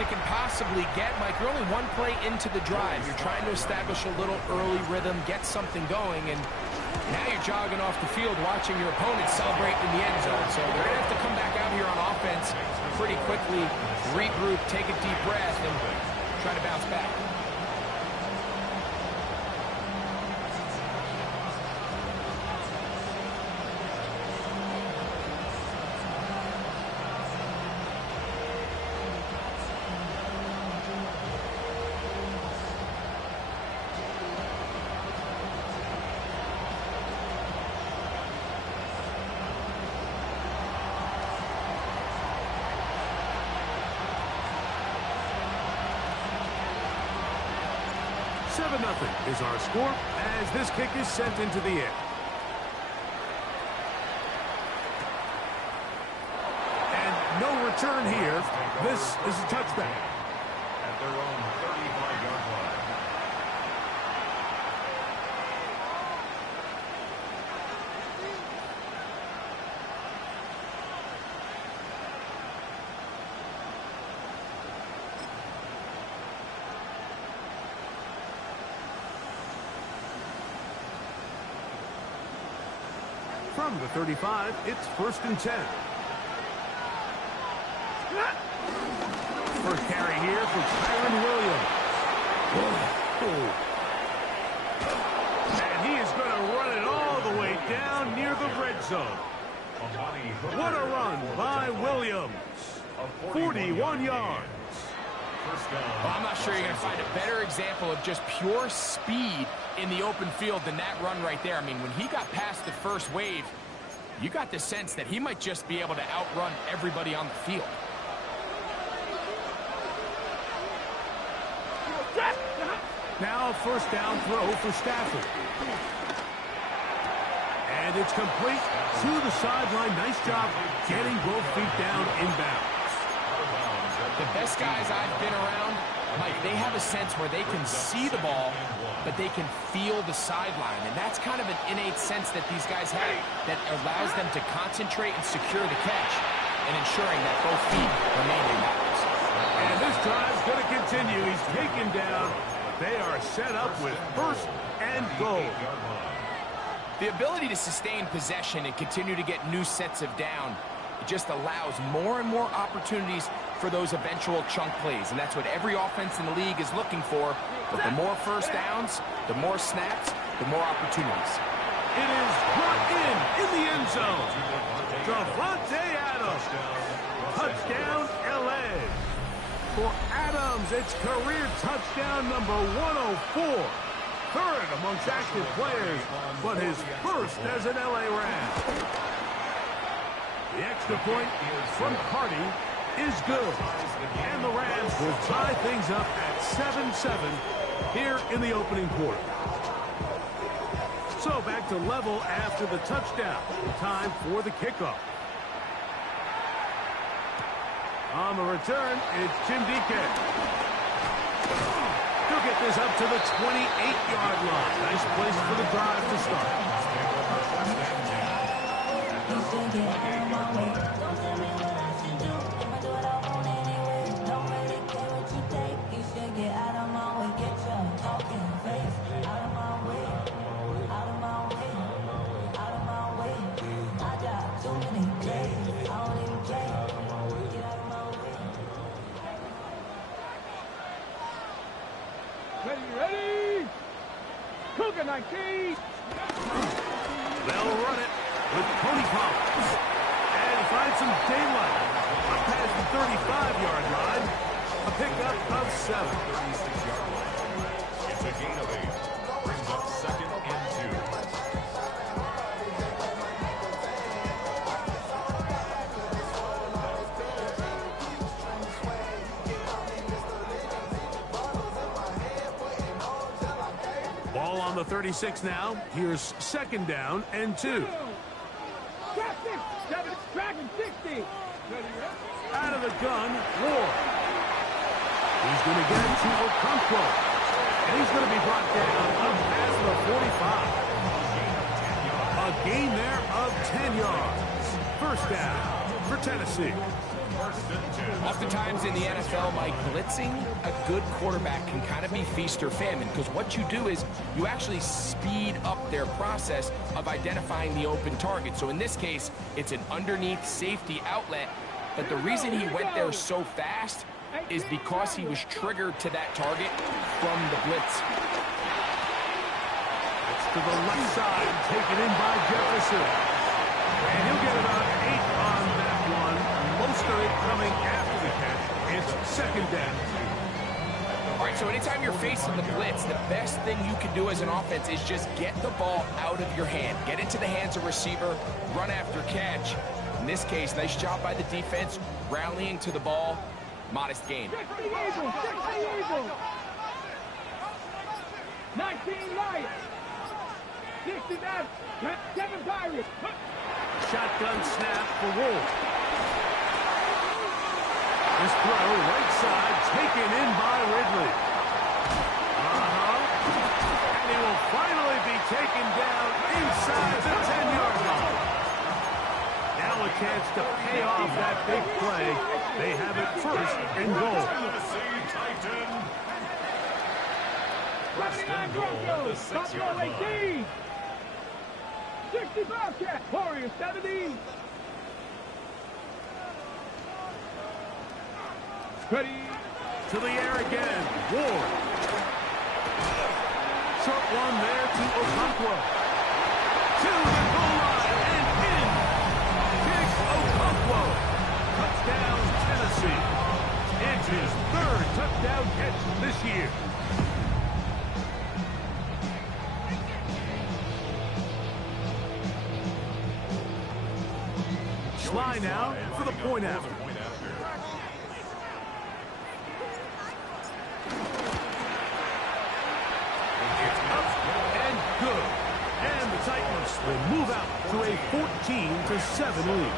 as it can possibly get. Mike, you're only one play into the drive. You're trying to establish a little early rhythm, get something going, and now you're jogging off the field watching your opponent celebrate in the end zone. So they're going to have to come back out here on offense pretty quickly, regroup, take a deep breath, and try to bounce back. Nothing is our score as this kick is sent into the air. And no return here. This is a touchback. At their own 35-yard line. From the 35, it's 1st and 10. First carry here for Kyron Williams. And he is going to run it all the way down near the red zone. What a run by Williams. 41 yards. Well, I'm not sure you're going to find a better example of just pure speed in the open field than that run right there. I mean, when he got past the first wave, you got the sense that he might just be able to outrun everybody on the field. Now first down throw for Stafford. And it's complete to the sideline. Nice job getting both feet down inbounds. The best guys I've been around, Mike, they have a sense where they can see the ball, but they can feel the sideline. And that's kind of an innate sense that these guys have that allows them to concentrate and secure the catch and ensuring that both feet remain in bounds. And this drive's going to continue. He's taken down. They are set up with 1st and goal. The ability to sustain possession and continue to get new sets of down, it just allows more and more opportunities for those eventual chunk plays. And that's what every offense in the league is looking for. But the more first downs, the more snaps, the more opportunities. It is brought in the end zone. Davante Adams. Touchdown, L.A. For Adams, it's career touchdown number 104. 3rd amongst active players, but his 1st as an L.A. Ram. The extra point from Carty is good. And the Rams will tie things up at 7-7 here in the opening quarter. So back to level after the touchdown. Time for the kickoff. On the return, it's Jim DK. He'll get this up to the 28-yard line. Nice place for the drive to start. Ready? Cougar 19. They'll run it with Tony Collins. And find some daylight. Up past the 35-yard line. A pickup of 7. 36-yard line. It's a gain of 8. Brings up 2nd and 2. Ball on the 36 now. Here's 2nd down and 2. Captain, 7, Dragon 60. Out of the gun, Ward. He's going to get it to Okonkwo. And he's going to be brought down up past the 45. A gain there of 10 yards. 1st down for Tennessee. First and 10. Oftentimes in the NFL, Mike, blitzing a good quarterback can kind of be feast or famine, because what you do is you actually speed up their process of identifying the open target. So in this case, it's an underneath safety outlet, but the reason he went there so fast is because he was triggered to that target from the blitz. It's to the left side, taken in by Jefferson. And he'll get about 8 on that one. Most of it coming after the catch. It's second down. All right, so anytime you're facing the blitz, the best thing you can do as an offense is just get the ball out of your hand. Get into the hands of receiver, run after catch. In this case, nice job by the defense, rallying to the ball. Modest gain. 60 Eagles, 60 Eagles. 19 Lions. 69, 7 Pirates. Shotgun snap for Wolf. This throw, right side, taken in by Ridley. And he will finally be taken down inside the 10-yard line. Now a chance to pay off that big play. They have it first and goal. Tennessee Titan. First 29 and goal at the Broncos. 6-yard Buffalo line. 18. 60 Bobcats. Warriors 70. Ready. To the air again. Ward. Short one there to Okonkwo. To the goal line and in. Kick Okonkwo. Touchdown Tennessee. It's his third touchdown catch this year. Sly now for the point after. It's up and good. And the Titans will move out to a 14-7 lead.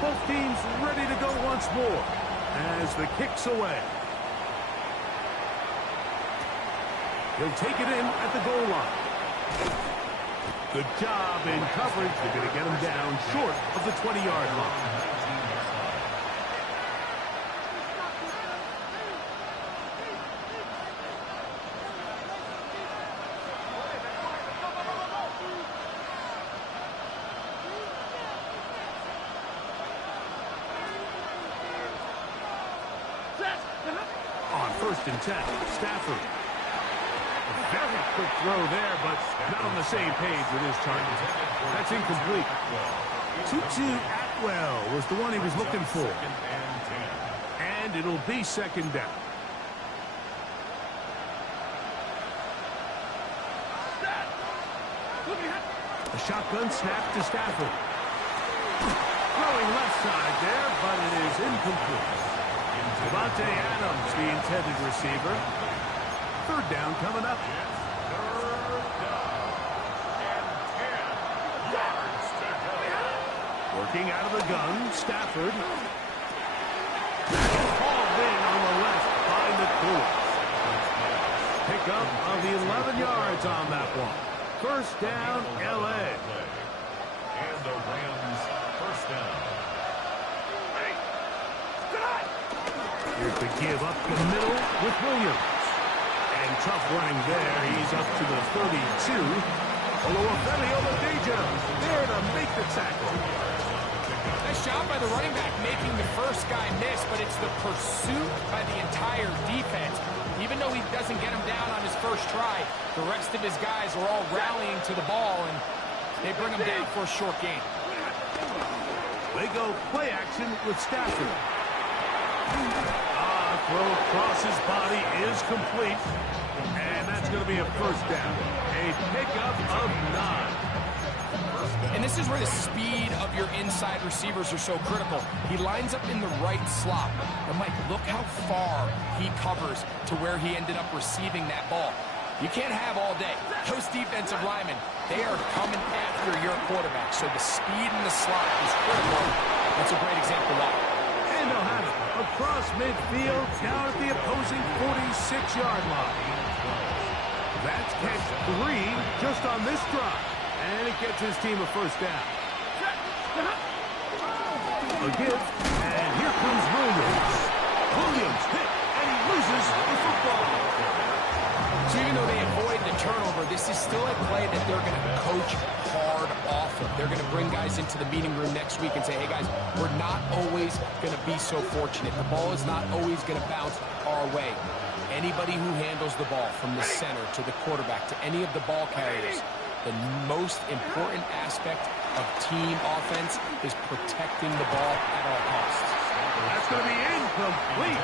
Both teams ready to go once more as the kick's away. He'll take it in at the goal line. Good job in coverage. They're going to get him down short of the 20-yard line. On first and 10, Stafford. A very quick throw there, but not on the same page with his target. That's incomplete. Tutu Atwell was the one he was looking for. And it'll be second down. A shotgun snap to Stafford. Throwing left side there, but it is incomplete. Devontae Adams, the intended receiver. Third down coming up. Third down and 10 yards to go. Working out of the gun, Stafford. Hauled in on the left by McCool. Pickup of 11 yards on that one. First down, L.A. And the Rams first down. Here's the give up the middle with Williams. And tough running there. He's up to the 32. Oluwafemi Oladejo there to make the tackle. Nice job by the running back making the first guy miss, but it's the pursuit by the entire defense. Even though he doesn't get him down on his first try, the rest of his guys are all rallying to the ball, and they bring him down for a short gain. They go play action with Stafford. Throw across his body is complete. And that's going to be a first down. A pickup of 9. And this is where the speed of your inside receivers are so critical. He lines up in the right slot. But Mike, look how far he covers to where he ended up receiving that ball. You can't have all day. Those defensive linemen, they are coming after your quarterback. So the speed in the slot is critical. That's a great example why. And they'll have it across midfield, down at the opposing 46-yard line. That's catch 3 just on this drive. And it gets his team a first down. A give, and here comes Williams. Williams hit, and he loses the football. So even though they avoid the turnover, this is still a play that they're going to coach hard off of. They're going to bring guys into the meeting room next week and say, hey, guys, we're not always going to be so fortunate. The ball is not always going to bounce our way. Anybody who handles the ball from the center to the quarterback to any of the ball carriers, the most important aspect of team offense is protecting the ball at all costs. That's going to be incomplete.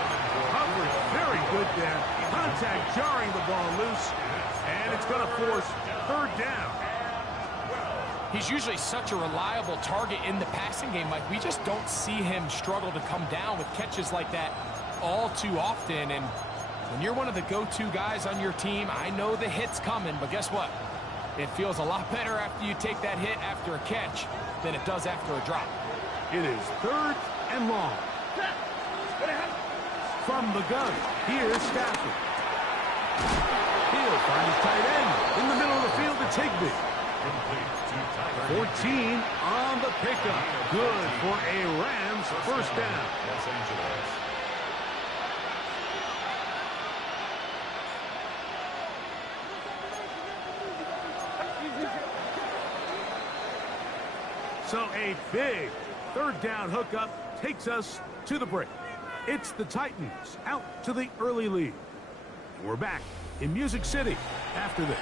Coverage very good there. Contact jarring the ball loose, and it's going to force third down. He's usually such a reliable target in the passing game, Mike. We just don't see him struggle to come down with catches like that all too often. And when you're one of the go-to guys on your team, I know the hit's coming, but guess what? It feels a lot better after you take that hit after a catch than it does after a drop. It is third and long. From the gun, here's Stafford. He'll find his tight end in the middle of the field to Higbee. 14 on the pickup. Good for a Rams first down. Los Angeles. So a big third down hookup takes us to the break. It's the Titans out to the early lead. We're back in Music City after this.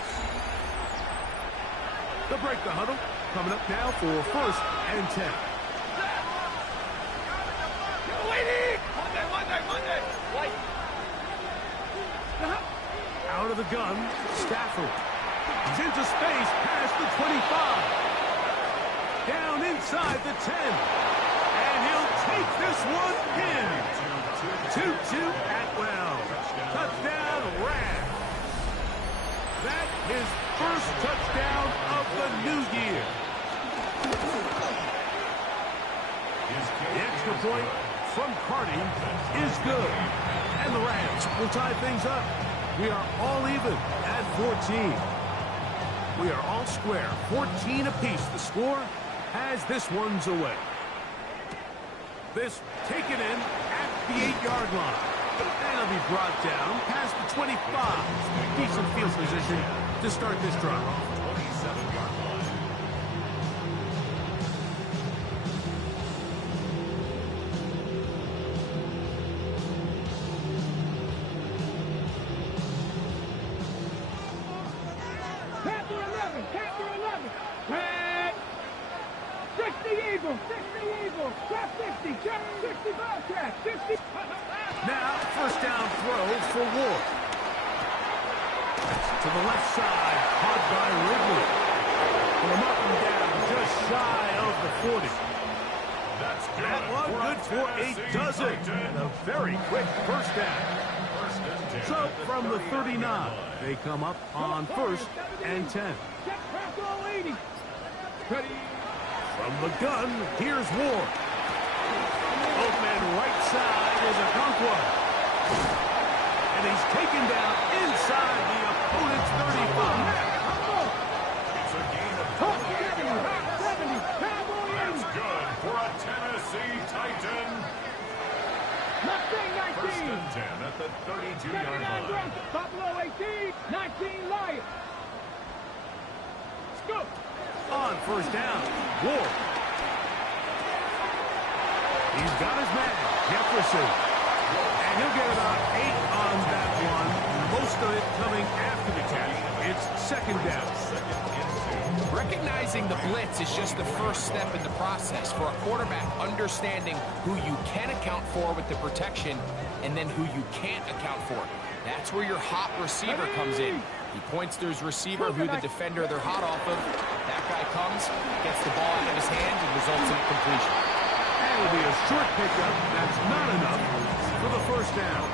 The break the huddle coming up now for first and 10. Out of the gun, Stafford. He's into space past the 25. Down inside the 10. And he'll take this one in. 2-2 Atwell. Touchdown, Rams. That is first touchdown of the new year. The extra point from Carty is good. And the Rams will tie things up. We are all even at 14. We are all square. 14 apiece. The score as this one's away. This taken in at the 8-yard line. And it'll be brought down past the 25. Decent field position to start this drive. 27-yard line. Capture 11. Red. 60 Eagles. 60 Eagles. Trap 60. Trap 60 Bobcat. 60. Now, first down throw for Ward. To the left side, caught by Ridley. Put him up and down, just shy of the 40. That's good. That one good for a dozen. And a very quick first down. So, from the 39, they come up on first and 10. Check crack all 80. Ready. From the gun, here's Ward. Open right side is Okonkwo. And he's taken down inside the opponent's 35. It's a gain of 70. Cowboy 80. That's good for a Tennessee Titan. Mustang First 19. and 10 at the 32-yard 79 line. Broncos. Buffalo 18. 19 Lions. Scoop. On first down, Ward. He's got his man, Jefferson. And he'll get about 8 on that one. Most of it coming after the catch. It's second down. Recognizing the blitz is just the first step in the process for a quarterback, understanding who you can account for with the protection and then who you can't account for. That's where your hot receiver comes in. He points to his receiver, who the defender they're hot off of. That guy comes, gets the ball out of his hand, and results in a completion. That'll be a short pickup. That's not enough for the first down.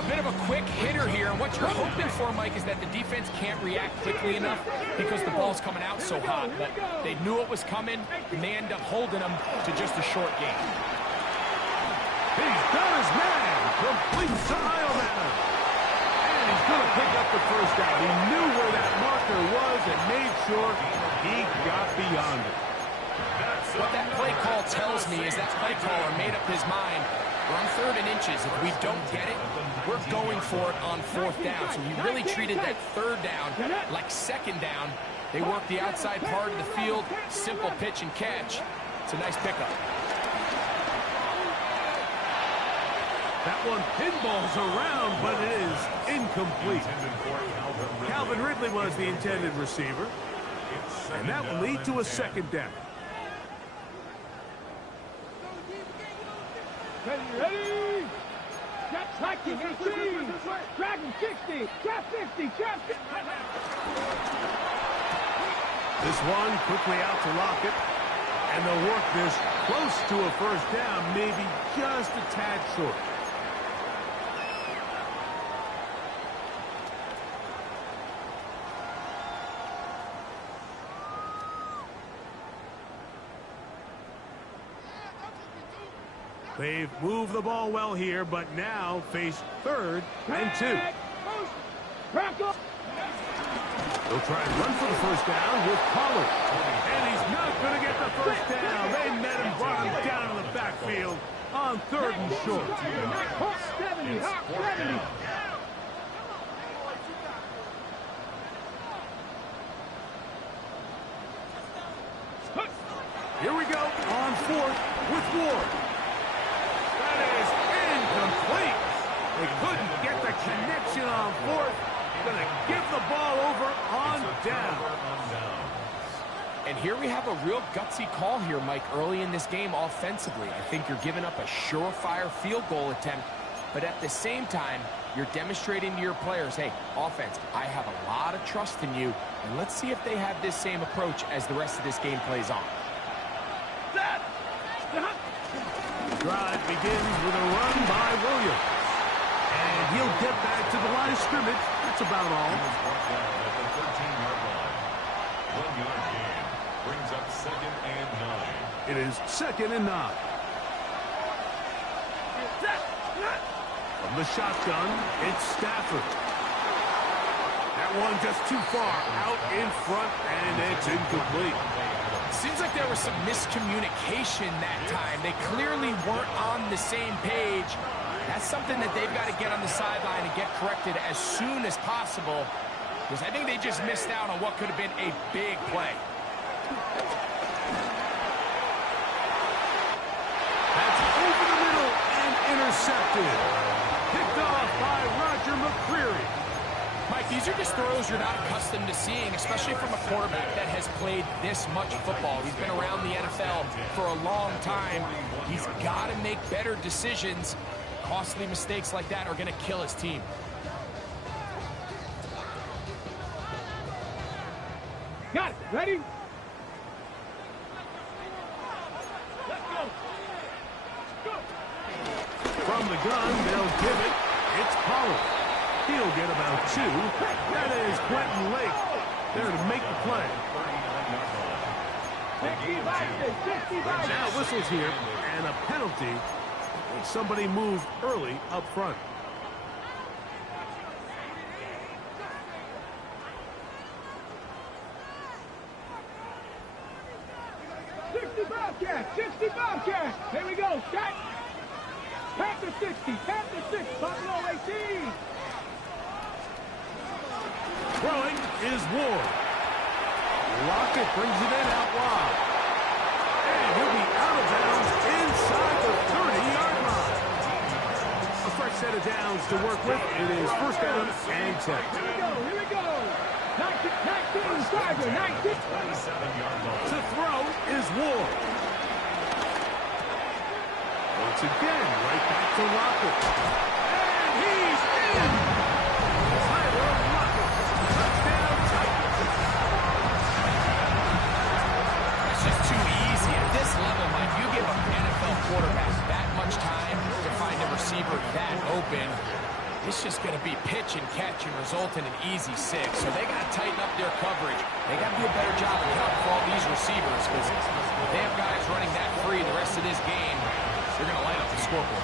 A bit of a quick hitter here, and what you're hoping for, Mike, is that the defense can't react quickly enough because the ball's coming out so hot. But they knew it was coming, and they end up holding them to just a short game. He's got his man. Completes the aisle. And he's going to pick up the first down. He knew where that marker was and made sure he got beyond it. What that play call tells me is that play caller made up his mind. We're on 3rd and inches. If we don't get it, we're going for it on 4th down. So he really treated that 3rd down like 2nd down. They work the outside part of the field. Simple pitch and catch. It's a nice pickup. That one pinballs around, but it is incomplete. Calvin Ridley was the intended receiver. And that will lead to a 2nd down. Ready? Jet tracking, 18. Dragon 60. Trap 50. Trap 50. This one quickly out to Lockett. And they'll work this close to a 1st down, maybe just a tad short. They've moved the ball well here, but now face 3rd and 2. They'll They'll try and run for the 1st down with Pollard. And he's not going to get the 1st down. They met him, brought him down in the backfield on 3rd and short. 70. 70. Here we go on 4th with Ward. That is incomplete. They couldn't get the connection on 4th. Going to give the ball over on down. And here we have a real gutsy call here, Mike, early in this game offensively. I think you're giving up a surefire field goal attempt, but at the same time, you're demonstrating to your players, hey, offense, I have a lot of trust in you, and let's see if they have this same approach as the rest of this game plays on. Drive begins with a run by Williams. And he'll get back to the line of scrimmage. That's about all. 1-yard gain brings up 2nd and 9. It is 2nd and 9. From the shotgun, it's Stafford. That one just too far out in front, and it's incomplete. Seems like there was some miscommunication that time. They clearly weren't on the same page. That's something that they've got to get on the sideline and get corrected as soon as possible, because I think they just missed out on what could have been a big play. That's over the middle and intercepted. Picked off by Roger McCreary. Mike, these are just throws you're not accustomed to seeing, especially from a quarterback that has played this much football. He's been around the NFL for a long time. He's got to make better decisions. Costly mistakes like that are going to kill his team. Got it. Ready? Let's go. From the gun, they'll give it. It's Pollard. He'll get about 2. That is Quentin Lake there to make the play. 55. Now whistles here, and a penalty when somebody moved early up front. Bobcat. 60 Bobcat. Here we go. Shot. Panther 60. Panther 6. Buffalo 18. Throwing is Ward. Lockett brings it in out wide. And he'll be out of bounds inside the 30-yard line. A fresh set of downs to work with. It is 1st down and 10. Here we go. Here we go. 19 Tiger. 19. To throw is Ward. Once again, right back to Lockett. And he's in. Tyler Lockett. Touchdown Titans. It's just too easy. At this level, Mike, you give an NFL quarterback that much time to find a receiver that open. It's just going to be pitch and catch and result in an easy 6. So they got to tighten up their coverage. They got to do a better job of accounting for all these receivers, because if they have guys running that free the rest of this game, they're going to light up the scoreboard.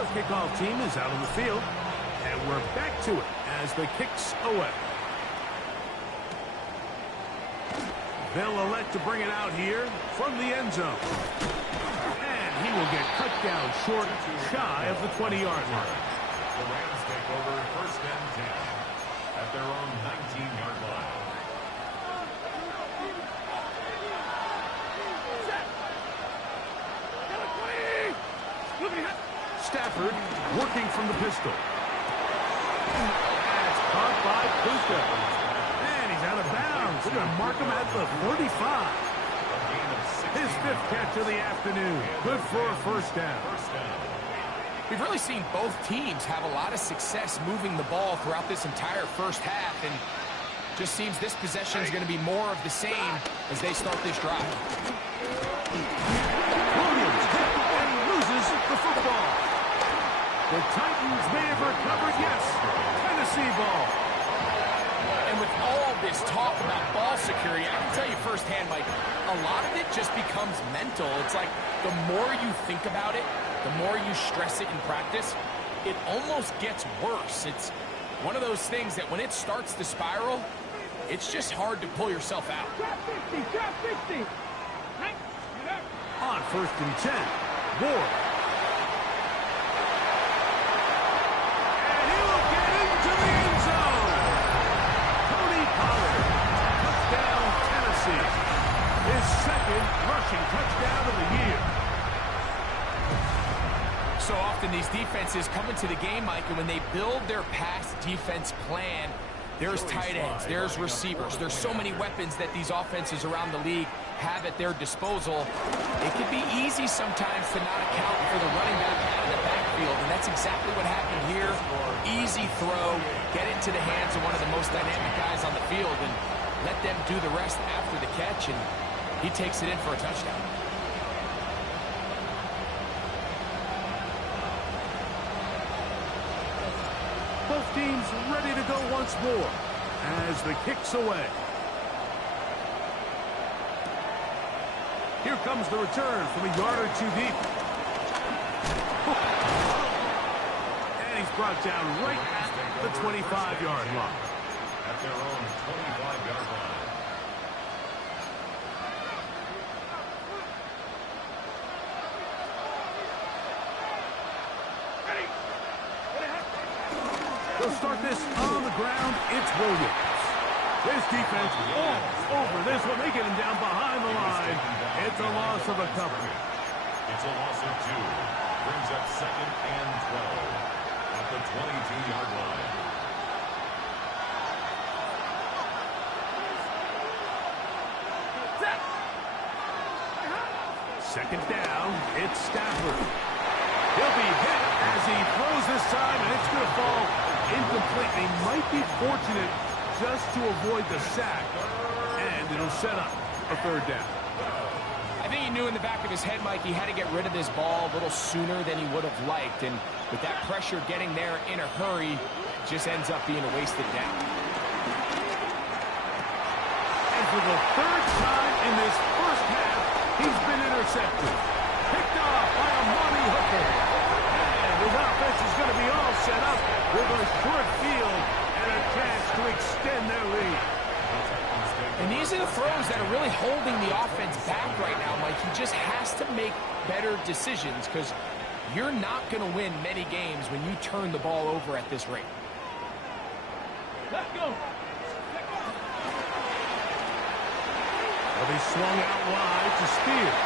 The kickoff team is out on the field, and we're back to it as the kick's away. They'll elect to bring it out here from the end zone. And he will get cut down short, shy of the 20-yard line. The Rams take over first and 10 at their own 19-yard line. Stafford working from the pistol. That's caught by Puka. And he's out of bounds. They're going to mark him at the 45. His fifth catch of the afternoon. Good for a first down. We've really seen both teams have a lot of success moving the ball throughout this entire first half, and just seems this possession is going to be more of the same as they start this drive. Williams hit and loses the football. The Titans may have recovered, yes. Tennessee ball. And with all this talk about ball security, I can tell you firsthand, Mike, a lot of it just becomes mental. It's like the more you think about it, the more you stress it in practice, it almost gets worse. It's one of those things that when it starts to spiral, it's just hard to pull yourself out. Drop 50, drop 50. On first and 10, Ward. And he'll get into the end zone. Tony Pollard, touchdown Tennessee. His second rushing touchdown of the year. So often these defenses come into the game, Mike, and when they build their pass defense plan, there's tight ends, there's receivers, there's so many weapons that these offenses around the league have at their disposal. It can be easy sometimes to not account for the running back out of the backfield, and that's exactly what happened here. Easy throw, get it into the hands of one of the most dynamic guys on the field, and let them do the rest after the catch, and he takes it in for a touchdown. Both teams ready to go once more as the kick's away. Here comes the return from a yard or two deep. And he's brought down right at the 25-yard line. At their own 25-yard line. They'll start this on the ground. It's Williams. This defense all over this one. They get him down behind the line. It's a loss of a couple. It's a loss of 2. Brings up second and 12 at the 22-yard line. Second down, it's Stafford. He'll be hit as he throws this time, and it's going to fall incomplete. They might be fortunate just to avoid the sack, and it'll set up a third down. I think he knew in the back of his head, Mike, he had to get rid of this ball a little sooner than he would have liked, and with that pressure getting there in a hurry, just ends up being a wasted down. And for the third time in this first half, he's been intercepted. Picked off by Amani Hooker. And his offense is going to be all set up with a short field and a chance to extend their lead. And these are the throws that are really holding the offense back right now, Mike. He just has to make better decisions because you're not going to win many games when you turn the ball over at this rate. Let's go. Well, they swung out wide to Spears.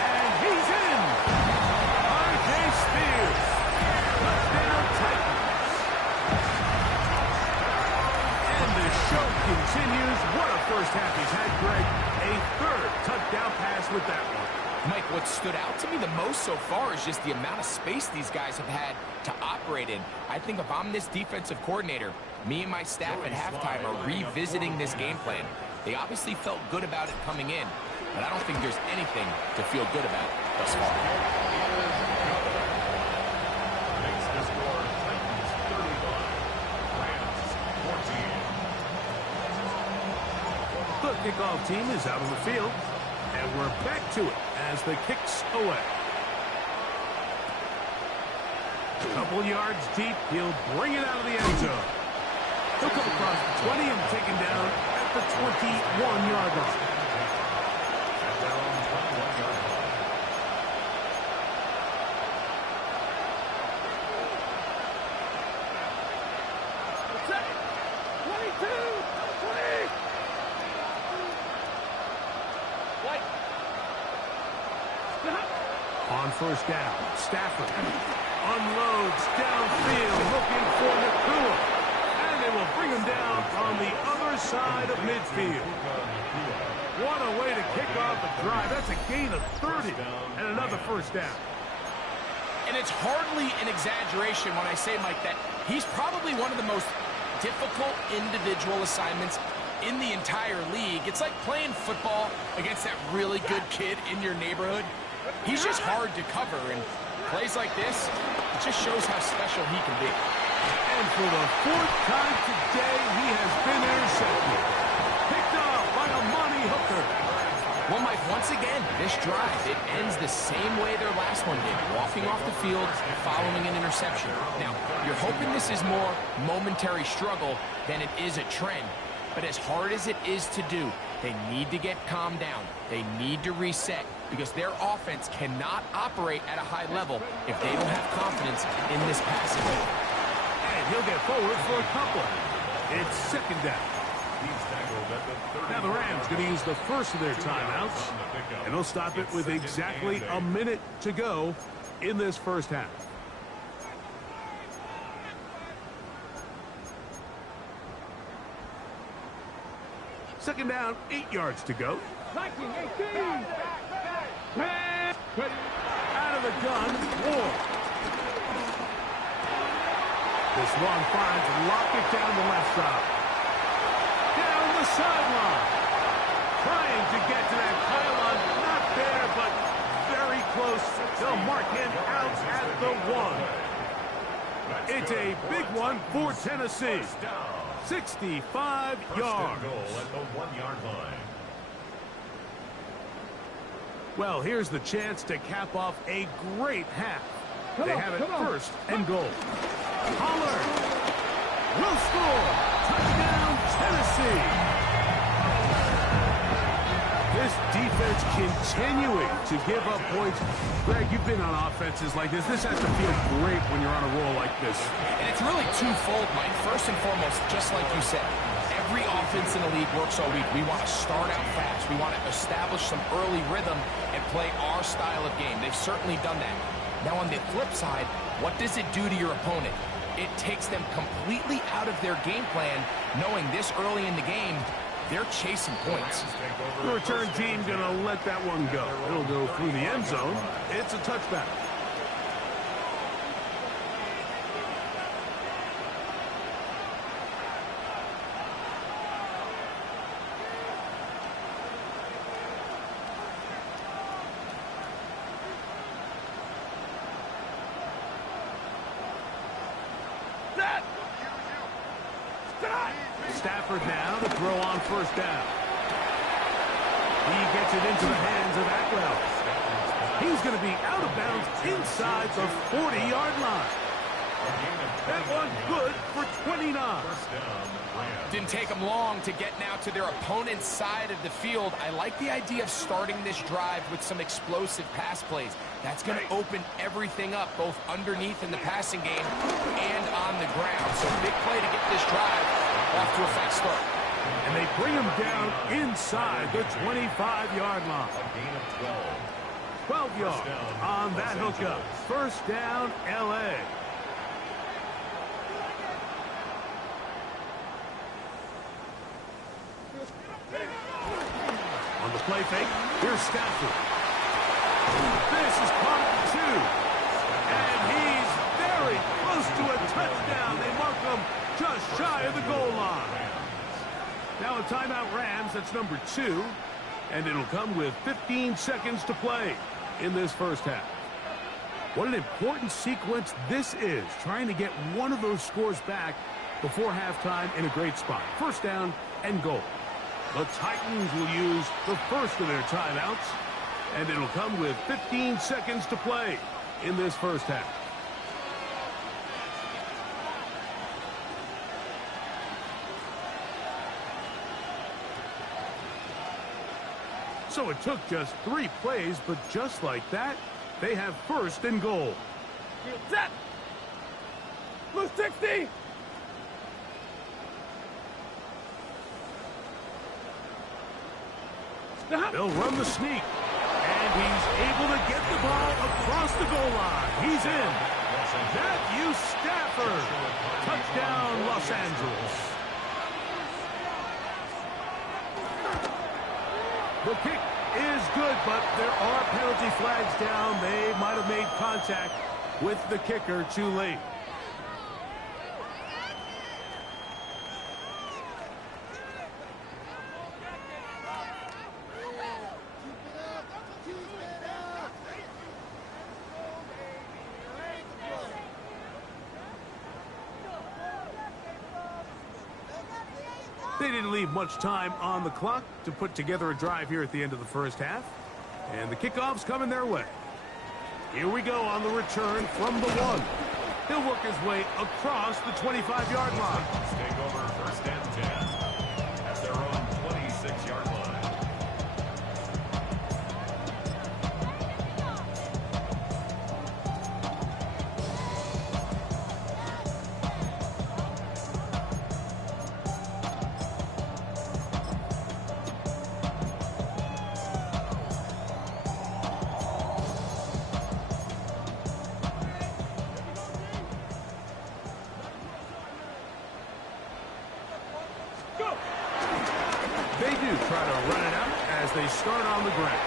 And he's in. R.J. Spears. Touchdown Titans. And the show continues. What a first half he's had, Greg. A third touchdown pass with that one. Mike, what stood out to me the most so far is just the amount of space these guys have had to operate in. I think if I'm this defensive coordinator, me and my staff at halftime are revisiting this game plan. They obviously felt good about it coming in, but I don't think there's anything to feel good about thus far. Makes the score Titans 35, Rams 14. The kickoff team is out on the field, and we're back to it as the kick's away. Couple yards deep, he'll bring it out of the end zone. He'll come across the 20 and taken down at the 21-yard line. On first down, Stafford unloads downfield, looking for Nakua. And they will bring him down on the other side of midfield. What a way to kick off the drive. That's a gain of 30 and another first down. And it's hardly an exaggeration when I say, Mike, that he's probably one of the most difficult individual assignments in the entire league. It's like playing football against that really good kid in your neighborhood. He's just hard to cover, and plays like this, it just shows how special he can be. And for the fourth time today, he has been intercepted. Picked off by a money hooker. Well, Mike, once again, this drive, it ends the same way their last one did, walking off the field following an interception. Now, you're hoping this is more momentary struggle than it is a trend. But as hard as it is to do, they need to get calmed down. They need to reset because their offense cannot operate at a high level if they don't have confidence in this passing game. And he'll get forward for a couple. It's second down. Now the Rams going to use the first of their timeouts, and they'll stop it with exactly a minute to go in this first half. Second down, 8 yards to go. Viking 18. Out of the gun, Ward. This one finds Lockett down the left side. Down the sideline. Trying to get to that pylon. Not there, but very close. They'll mark him out at the 1. It's a big one for Tennessee. 65 yards. Goal at the 1-yard line. Well, here's the chance to cap off a great half. They have it first and goal. Pollard will score. Touchdown, Tennessee. This defense continuing to give up points. Greg, you've been on offenses like this. This has to feel great when you're on a roll like this. And it's really twofold, Mike. First and foremost, just like you said, every offense in the league works all week. We want to start out fast. We want to establish some early rhythm and play our style of game. They've certainly done that. Now, on the flip side, what does it do to your opponent? It takes them completely out of their game plan, knowing this early in the game, they're chasing points. The return team going to let that one go. It'll go through the end zone. It's a touchback. Stafford now to throw on first down. He gets it into the hands of Atwell. He's going to be out of bounds inside the 40-yard line. That one good for 29. Didn't take them long to get now to their opponent's side of the field. I like the idea of starting this drive with some explosive pass plays. That's going to open everything up, both underneath in the passing game and on the ground. So big play to get this drive off to a fast start. And they bring him down inside the 25-yard line. A gain of 12. 12 yards on that hookup. First down, L.A. On the play fake, here's Stafford. This is caught at 2. And he's very close to a touchdown. They mark him just shy of the goal line. Now a timeout Rams, that's number 2. And it'll come with 15 seconds to play in this first half. What an important sequence this is, trying to get one of those scores back before halftime in a great spot. First down and goal. The Titans will use the first of their timeouts, and it'll come with 15 seconds to play in this first half. So it took just 3 plays, but just like that, they have first and goal. Set. Blue 60. They'll run the sneak. And he's able to get the ball across the goal line. He's in. Matthew Stafford. Touchdown, Los Angeles. The kick is good, but there are penalty flags down. They might have made contact with the kicker too late. They didn't leave much time on the clock to put together a drive here at the end of the first half. And the kickoff's coming their way. Here we go on the return from the 1. He'll work his way across the 25-yard line. Take over first and 10 at their own 26-yard line. They do try to run it out as they start on the ground.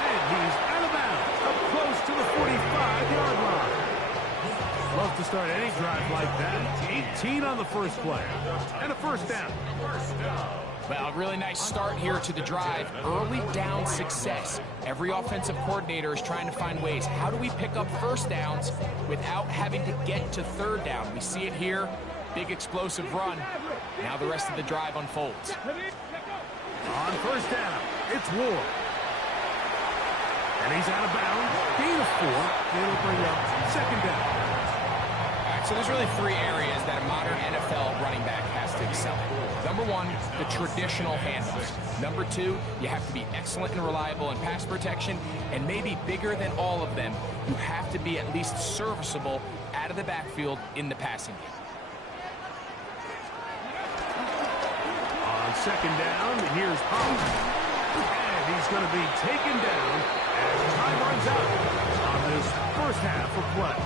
And he's out of bounds, up close to the 45-yard line. Love to start any drive like that. 18 on the first play. And a first down. Well, a really nice start here to the drive. Early down success. Every offensive coordinator is trying to find ways. How do we pick up first downs without having to get to third down? We see it here. Big explosive run. Now the rest of the drive unfolds. On first down, it's Ward. And he's out of bounds. Gain of 4. It'll bring up second down. All right, so there's really 3 areas that a modern NFL running back has to excel in. Number 1, the traditional handoffs. Number 2, you have to be excellent and reliable in pass protection. And maybe bigger than all of them, you have to be at least serviceable out of the backfield in the passing game. Second down, here's Pollard. And he's going to be taken down as time runs out on this first half of play.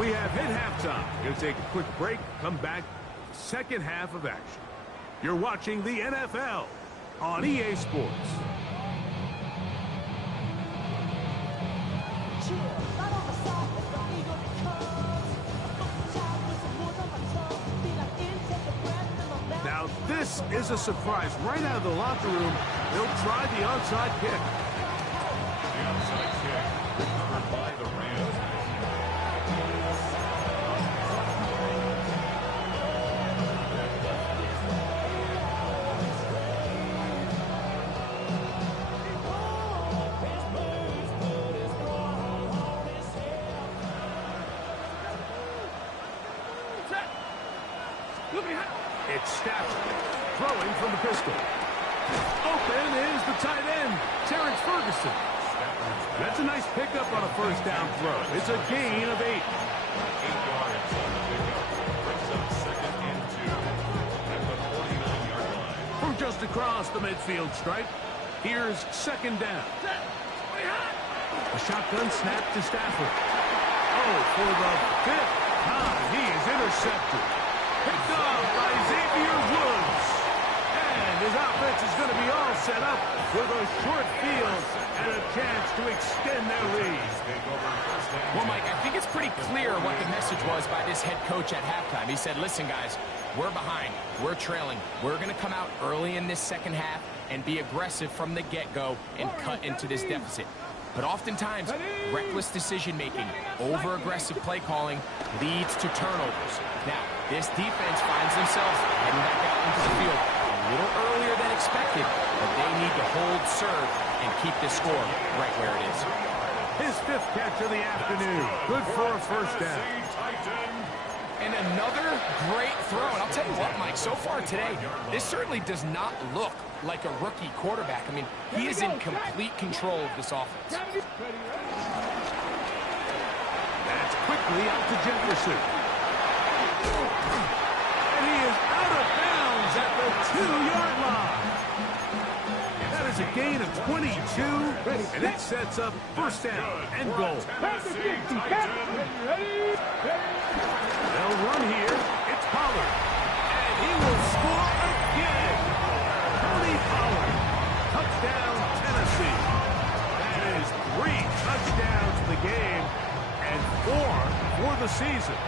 We have hit halftime. Going to take a quick break, come back, second half of action. You're watching the NFL on EA Sports. Now, this is a surprise. Right out of the locker room, they'll try the onside kick. The onside kick recovered by the Rams. It's Stafford throwing from the pistol. Open is the tight end, Terrence Ferguson. That's a nice pickup on a first down throw. It's a gain of 8. 8 yards on the pickup. Brings up second and 2 at the 49-yard line. From just across the midfield stripe, here's second down. A shotgun snap to Stafford. Oh, for the 5th time, he is intercepted. Picked off by Xavier Woods. And his offense is going to be all set up with a short field and a chance to extend their lead. Well, Mike, I think it's pretty clear what the message was by this head coach at halftime. He said, listen, guys, we're behind. We're trailing. We're going to come out early in this second half and be aggressive from the get-go and cut into this deficit. But oftentimes, reckless decision-making, over-aggressive play calling leads to turnovers. Now, this defense finds themselves heading back out into the field a little earlier than expected, but they need to hold serve and keep this score right where it is. His 5th catch of the afternoon. Good for a first down. And another great throw. And I'll tell you what, Mike, so far today, this certainly does not look like a rookie quarterback. I mean, he is in complete control of this offense. That's quickly out to Jefferson. And he is out of bounds at the 2-yard line. That is a gain of 22, and it sets up first down and goal. They'll run here. It's Pollard. And he will score again. Tony Pollard. Touchdown, Tennessee. That is 3 touchdowns in the game and 4 for the season.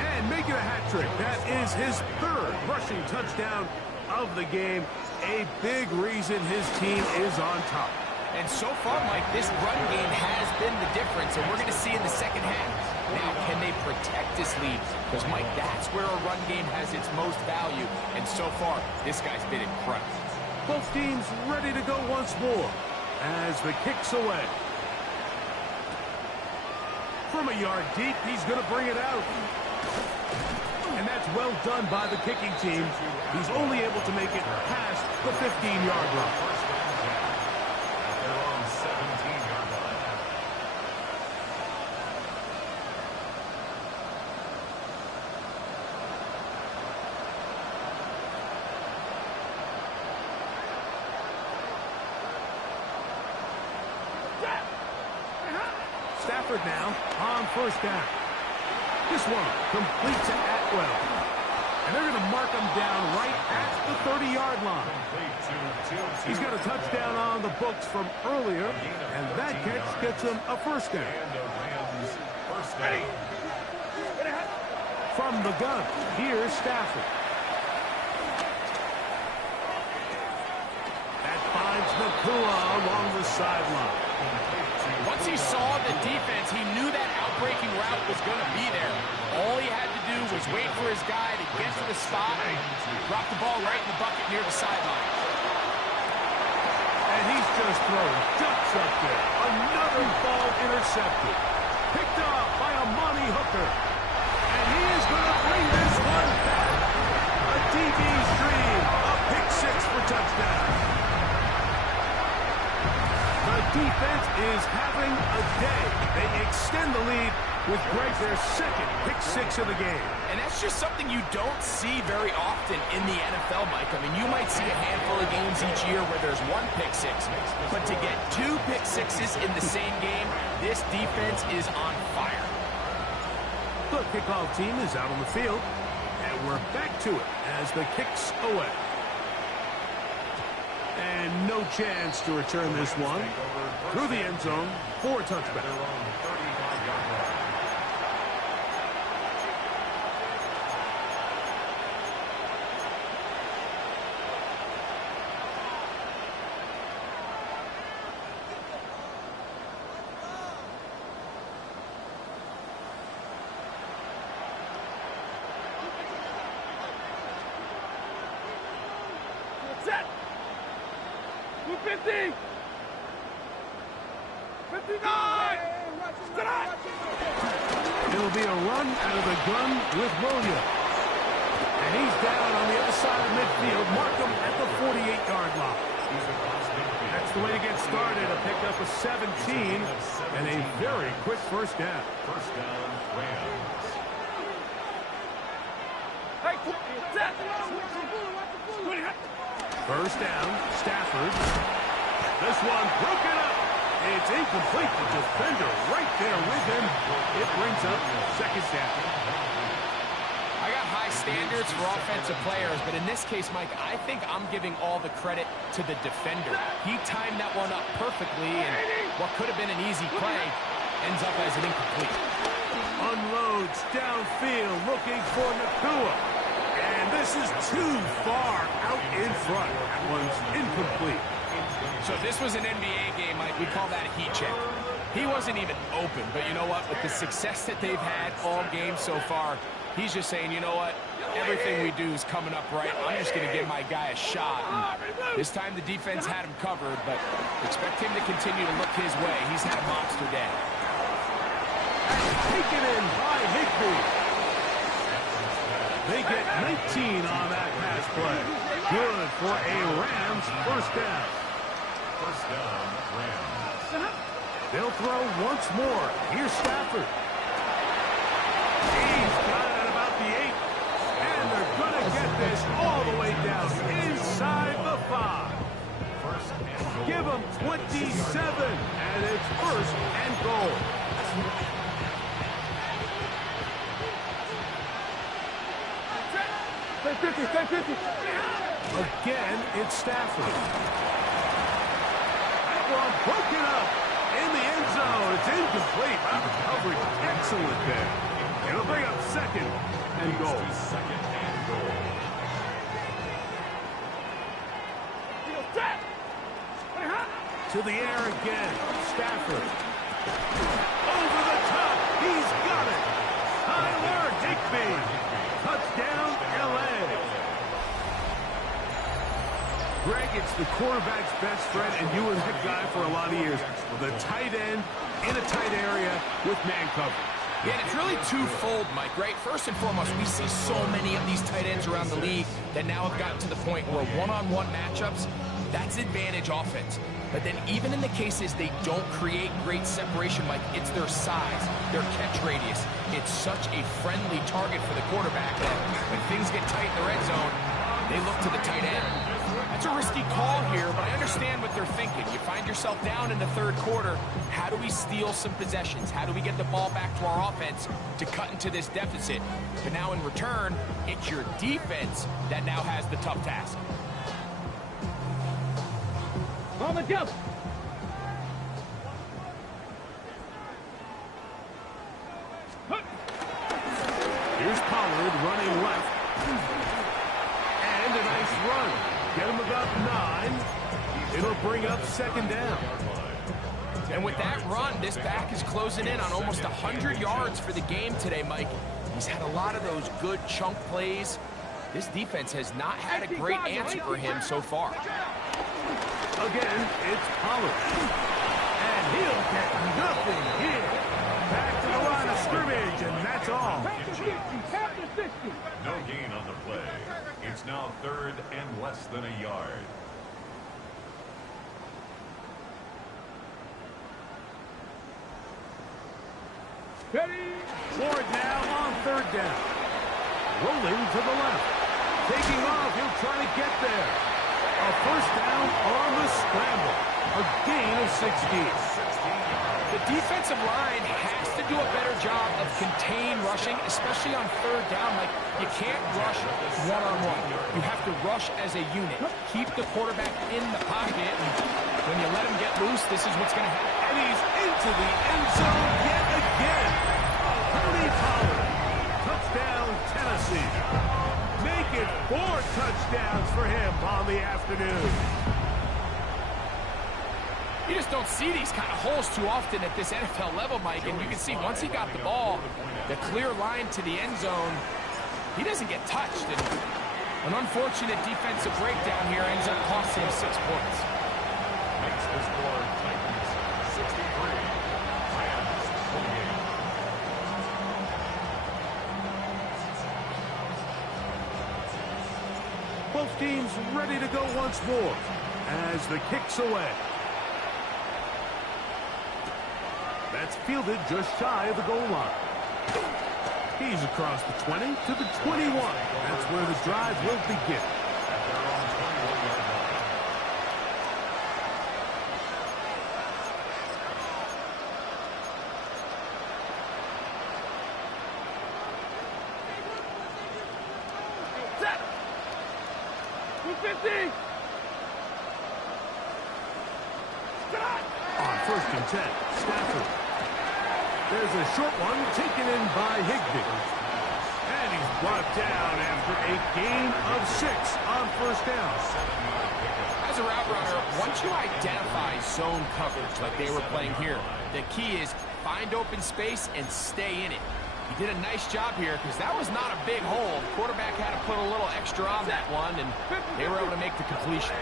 And making a hat trick. That is his 3rd rushing touchdown of the game. A big reason his team is on top. And so far, Mike, this run game has been the difference, and we're going to see in the second half. Now, can they protect this lead? Because, Mike, that's where a run game has its most value, and so far, this guy's been incredible. Both teams ready to go once more as the kick's away. From a yard deep, he's going to bring it out. And that's well done by the kicking team. He's only able to make it past the 15-yard line. They're on 17-yard line. Stafford now on first down. This one complete to Atwell. And they're going to mark him down right at the 30-yard line. He's got a touchdown on the books from earlier, and that catch gets him a first down. From the gun, here's Stafford. That finds Nakua along the sideline. Once he saw the defense, he knew that outbreaking route was going to be there. All he had to do was wait for his guy to get to the spot and drop the ball right in the bucket near the sideline. And he's just throwing ducks up there. Another ball intercepted. Picked up by Amani Hooker. And he is going to bring this one back. A DB's dream. A pick 6 for touchdown. The defense is having a day. They extend the lead with Greg their 2nd pick 6 of the game. And that's just something you don't see very often in the NFL, Mike. I mean, you might see a handful of games each year where there's 1 pick 6. But to get 2 pick 6s in the same game, this defense is on fire. The kickoff team is out on the field. And we're back to it as the kick's away. And no chance to return this one through the end zone for a touchback. Set. 50. 59. It'll be a run out of the gun with Williams. And he's down on the other side of midfield. Mark him at the 48-yard line. That's the way to get started. A pick up of 17 and a very quick first down. First down, Rams. Hey, set. First down, Stafford. This one broken up. It's incomplete. The defender right there with him. It brings up second down. I got high standards for offensive players, but in this case, Mike, I think I'm giving all the credit to the defender. He timed that one up perfectly, and what could have been an easy play ends up as an incomplete. Unloads downfield looking for Nakua. And this is too far out in front. That one's incomplete. So if this was an NBA game, Mike, we'd call that a heat check. He wasn't even open, but you know what? With the success that they've had all game so far, he's just saying, you know what? Everything we do is coming up right. I'm just going to give my guy a shot. And this time the defense had him covered, but expect him to continue to look his way. He's had a monster day. taken in by Higbee. They get 19 on that pass play. Good for a Rams first down. First down, Rams. They'll throw once more. Here's Stafford. He's got it at about the 8. And they're going to get this all the way down inside the 5. First and goal. Give them 27, and it's first and goal. Again, it's Stafford. That one broken up in the end zone. It's incomplete. Coverage excellent there. It'll bring up second and goal. Second and goal. To the air again. Stafford. Over the top. He's got it. Tyler Higbee. Touchdown, L.A. Greg, it's the quarterback's best friend, and you were that guy for a lot of years. The tight end in a tight area with man coverage. Yeah, and it's really twofold, Mike, right? First and foremost, we see so many of these tight ends around the league that now have gotten to the point where one-on-one matchups, that's advantage offense. But then even in the cases they don't create great separation, Mike, it's their size, their catch radius. It's such a friendly target for the quarterback that when things get tight in the red zone, they look to the tight end. That's a risky call here, but I understand what they're thinking. You find yourself down in the third quarter. How do we steal some possessions? How do we get the ball back to our offense to cut into this deficit? But now in return, it's your defense that now has the tough task. On the jump. Here's Pollard running left. And a nice run. Get him about 9. It'll bring up second down. And with that run, this back is closing in on almost 100 yards for the game today, Mike. He's had a lot of those good chunk plays. This defense has not had a great answer for him so far. Again, it's Pollard. And he'll get nothing here. Back to the line of scrimmage, and that's all. Back to 50. Back to 60. No gain on the play. It's now third and less than a yard. Ready. Ford now on third down. Rolling to the left. Taking off, he'll try to get there. A first down on the scramble. A gain of 16. The defensive line has to do a better job of contain rushing, especially on third down. Like, you can't rush one-on-one. You have to rush as a unit. Keep the quarterback in the pocket. And when you let him get loose, this is what's going to happen. And he's into the end zone yet again. Tony Pollard. Touchdown, Tennessee. Make it 4 touchdowns for him on the afternoon. You just don't see these kind of holes too often at this NFL level, Mike. And you can see once he got the ball, the clear line to the end zone, he doesn't get touched. And an unfortunate defensive breakdown here ends up costing him 6 points. Makes the score Titans 63. Rams 28. Both teams ready to go once more as the kick's away. That's fielded just shy of the goal line. He's across the 20 to the 21. That's where the drive will begin. At their own 21-yard line. Set. 250. Stop. On first and 10, Stafford. There's a short one taken in by Higbee. And he's brought down after a gain of 6 on first down. As a route runner, once you identify zone coverage like they were playing here, the key is find open space and stay in it. He did a nice job here because that was not a big hole. The quarterback had to put a little extra on that one, and they were able to make the completion.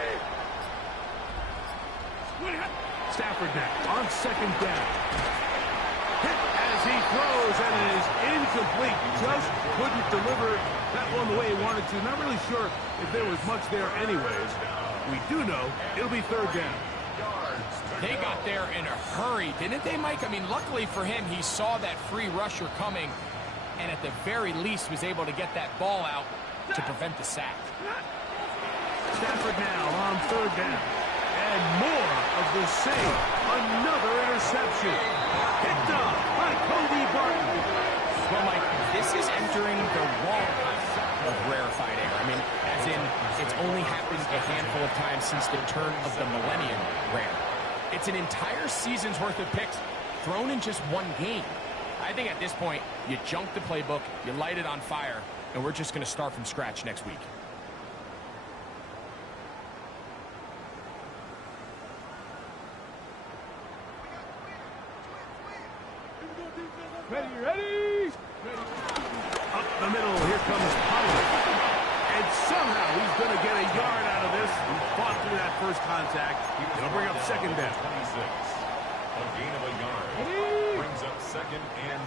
Stafford now on second down. Hit as he throws, and it is incomplete. Just couldn't deliver that one the way he wanted to. Not really sure if there was much there anyways. We do know it'll be third down. They got there in a hurry, didn't they, Mike? I mean, luckily for him, he saw that free rusher coming, and at the very least was able to get that ball out to prevent the sack. Stafford now on third down. And more of the same. Another interception. Picked up by Cody Barton. Well, Mike, this is entering the wrong of rarefied air. I mean, as in, it's only happened a handful of times since the turn of the millennium rare. It's an entire season's worth of picks thrown in just one game. I think at this point, you junk the playbook, you light it on fire, and we're just going to start from scratch next week. Ready? Up the middle, here comes Pollard. And somehow he's going to get a yard out of this. He fought through that first contact. It'll bring up second down. 26. A gain of a yard. Brings up second and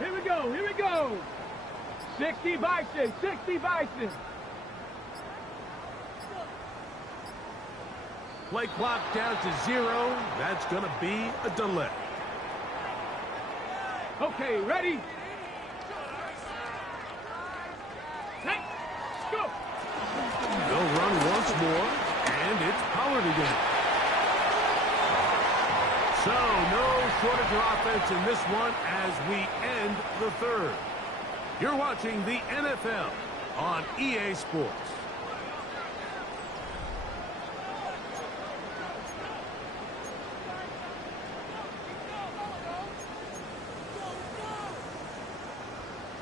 9. Here we go. 60 Bison. Play clock down to 0. That's going to be a delay. Okay, ready? Hey, go! They'll run once more, and it's Pollard again. So, no shortage of offense in this one as we end the third. You're watching the NFL on EA Sports.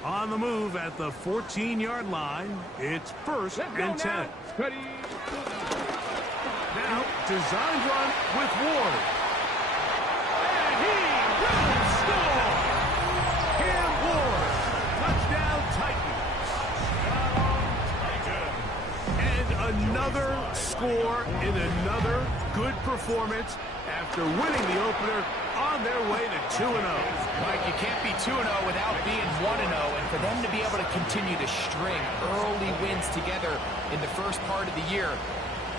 On the move at the 14-yard line, it's first and 10. Ready? Now, design run with Ward. And he will score! Cam Ward, touchdown Titans. And another score in another good performance after winning the opener on their way to 2-0. Mike, you can't be 2-0 without being 1-0, and for them to be able to continue to string early wins together in the first part of the year,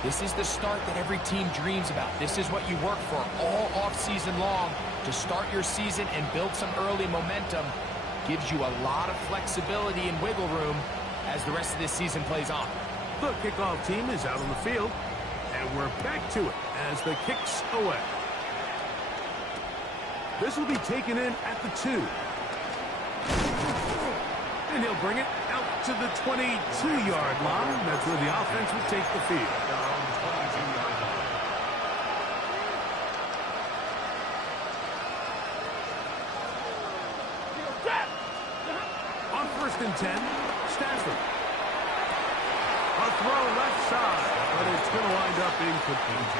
this is the start that every team dreams about. This is what you work for all off-season long to start your season and build some early momentum. Gives you a lot of flexibility and wiggle room as the rest of this season plays on. The kickoff team is out on the field, and we're back to it as the kick's away. This will be taken in at the 2. And he'll bring it out to the 22-yard line. That's where the offense will take the field. On first and 10, Stafford. A throw left side, but it's going to wind up incomplete.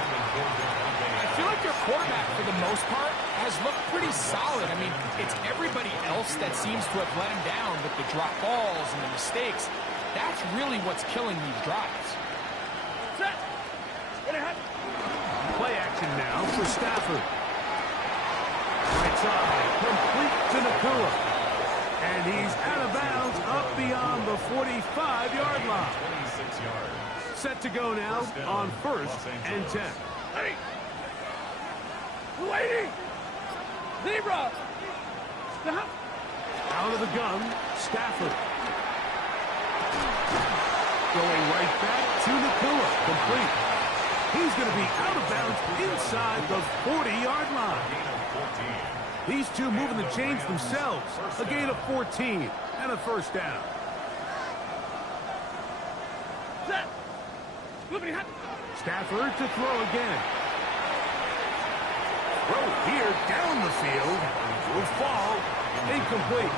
I feel like your quarterback, for the most part, has looked pretty solid. I mean, it's everybody else that seems to have let him down with the drop balls and the mistakes. That's really what's killing these drives. Set. Play action now for Stafford. Right side, complete to Nakua. And he's out of bounds up beyond the 45-yard line. 26 yards. Set to go now on first and 10. Ready? Waiting. Zebra. Stop. Out of the gun, Stafford. Going right back to Nakua. Complete. He's going to be out of bounds inside the 40-yard line. Gain of 14. These two moving the chains themselves. A gain of 14 and a first down. Set. Flippity hot. Stafford to throw again. Throw here down the field. Will fall. Incomplete.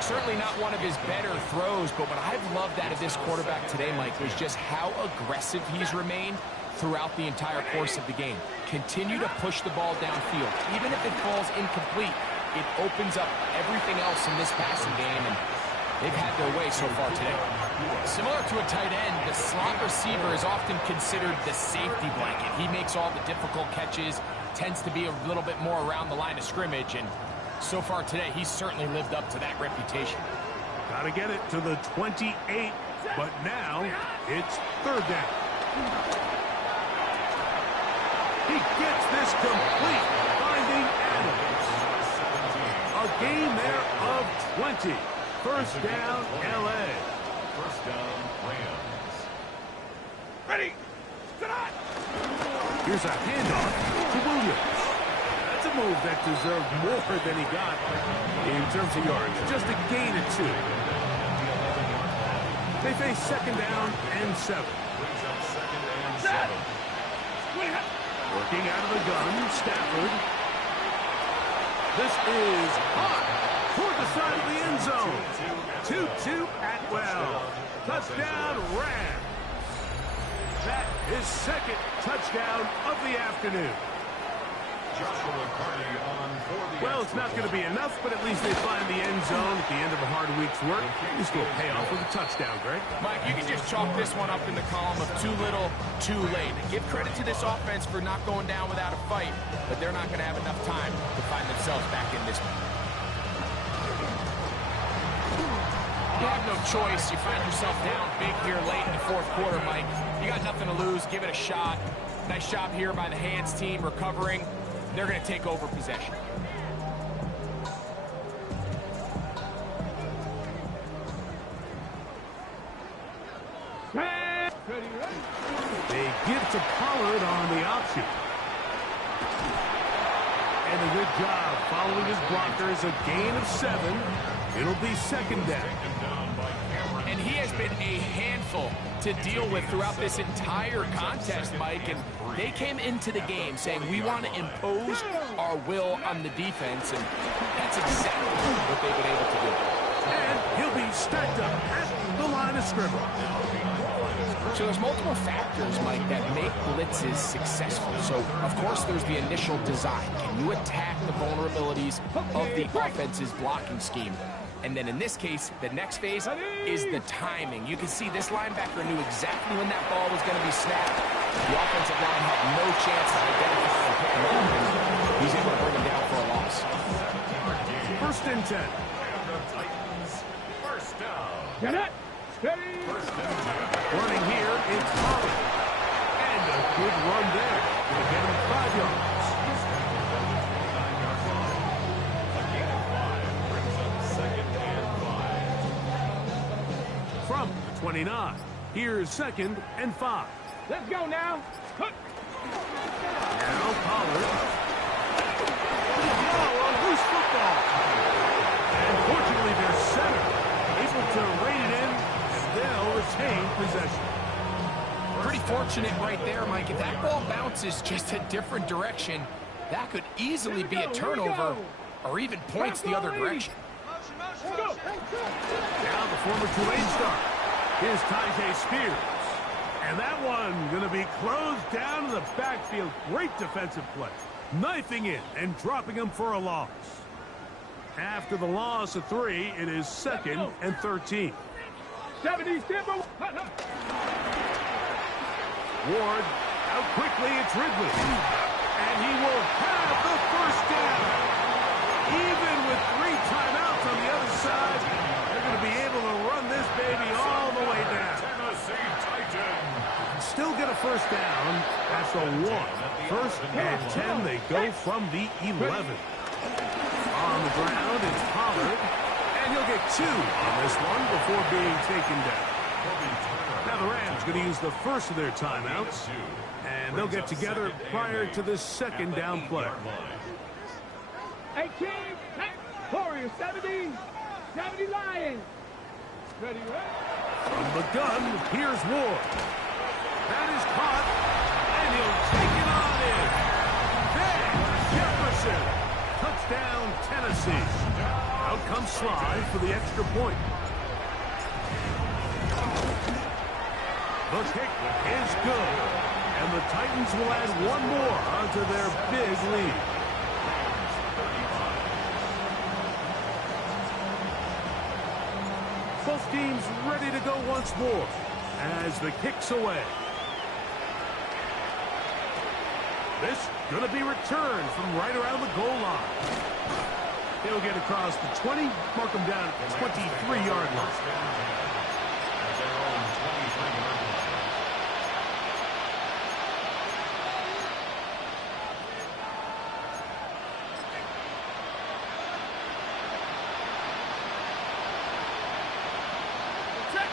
Certainly not one of his better throws, but what I've loved out of this quarterback today, Mike, was just how aggressive he's remained throughout the entire course of the game. Continue to push the ball downfield. Even if it falls incomplete, it opens up everything else in this passing game, and they've had their way so far today. Similar to a tight end, the slot receiver is often considered the safety blanket. He makes all the difficult catches, tends to be a little bit more around the line of scrimmage, and so far today, he's certainly lived up to that reputation. Got to get it to the 28, but now it's third down. He gets this complete, finding Adams. A gain there of 20. First down, L.A. First down, Rams. Ready. Tonight. Here's a handoff to Williams. That's a move that deserved more than he got in terms of yards. Just a gain of 2. They face second down and 7. Brings up second and 7. Working out of the gun, Stafford. This is hot toward the side of the end zone. 2-2 Atwell. Touchdown, Rams. That is second touchdown of the afternoon. Joshua Carney on for the Well, it's not going to be enough, but at least they find the end zone at the end of a hard week's work. This will pay off with a touchdown, Greg. Mike, you can just chalk this one up in the column of too little, too late. Give credit to this offense for not going down without a fight, but they're not going to have enough time to find themselves back in this one. You have no choice. You find yourself down big here late in the fourth quarter, Mike. You got nothing to lose. Give it a shot. Nice job here by the hands team recovering. They're going to take over possession. They give to Pollard on the option. And a good job following his blockers. A gain of 7. It'll be second down. And he has been a handful to deal with throughout this entire contest, Mike. And they came into the game saying, we want to impose our will on the defense. And that's exactly what they've been able to do. And he'll be stacked up at the line of scrimmage. So there's multiple factors, Mike, that make blitzes successful. So, of course, there's the initial design. Can you attack the vulnerabilities of the offense's blocking scheme? And then in this case, the next phase is the timing. You can see this linebacker knew exactly when that ball was going to be snapped. The offensive line had no chance to identify and pick him up, and he's able to bring him down for a loss. First and 10. First down. Get it. Steady. Running here, it's Pollard. And a good run there. Going to get him 5 yards. From the 29. Here's second and 5. Let's go now. Hook. Now Pollard. Oh, a loose football. And fortunately, their center able to rein it in, and they'll retain possession. Pretty fortunate right there, Mike. If that ball bounces just a different direction, that could easily be a turnover or even points the other direction. Let's go. Now the former Tulane star. Here's Tyjae Spears. And that one going to be closed down in the backfield. Great defensive play. Knifing in and dropping him for a loss. After the loss of 3, it is second and 13. 70 Timber. Ward out quickly. It's Ridley. And he will have the first down. Even with 3 timeouts on the other side, they're going to be able to run this baby all the way down. Tennessee Titans. Still get a first down at the 1. First and 10, they go from the 11. On the ground, it's Pollard. And he'll get 2 on this one before being taken down. Now the Rams going to use the first of their timeouts. And they'll get together prior to this second down play. 18. Warriors. 70. 70 Lions. Ready, right? From the gun, here's Ward. That is caught. And he'll take it on in. Then Jefferson. Touchdown, Tennessee. Out comes Slide for the extra point. The kick is good. And the Titans will add 1 more onto their big lead. Both teams ready to go once more as the kick's away. This going to be returned from right around the goal line. He'll get across the 20, mark him down at the 23-yard line. At their own 23-yard line. Check.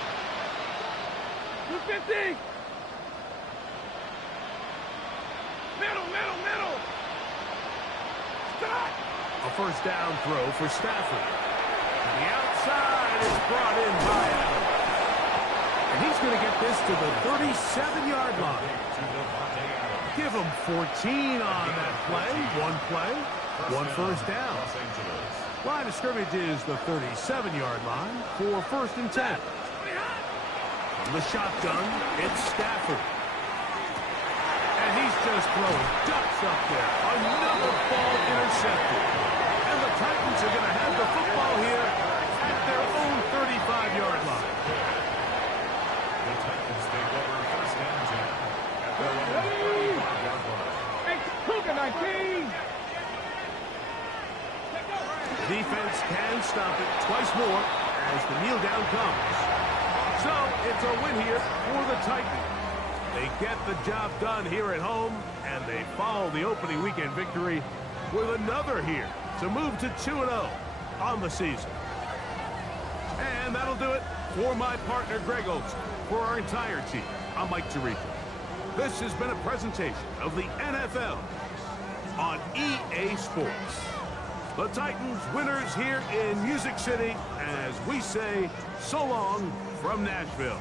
250. Middle. Stop. A first down throw for Stafford. To the outside is brought in by Adams. And he's going to get this to the 37-yard line. Give him 14 on that play. One first down. Line of scrimmage is the 37-yard line for 1st and 10. From the shotgun, it's Stafford. And he's just throwing ducks up there. Another ball intercepted. And the Titans are going to have the football here at their own 35-yard line. The Titans take over 1st and 10 at their own 35-yard line. Hey, Cougar 19. Defense can stop it twice more as the kneel down comes. So it's a win here for the Titans. They get the job done here at home, and they follow the opening weekend victory with another here to move to 2-0 on the season. And that'll do it for my partner Greg Olson. For our entire team, I'm Mike Tirico. This has been a presentation of the NFL on EA Sports. The Titans winners here in Music City as we say so long from Nashville.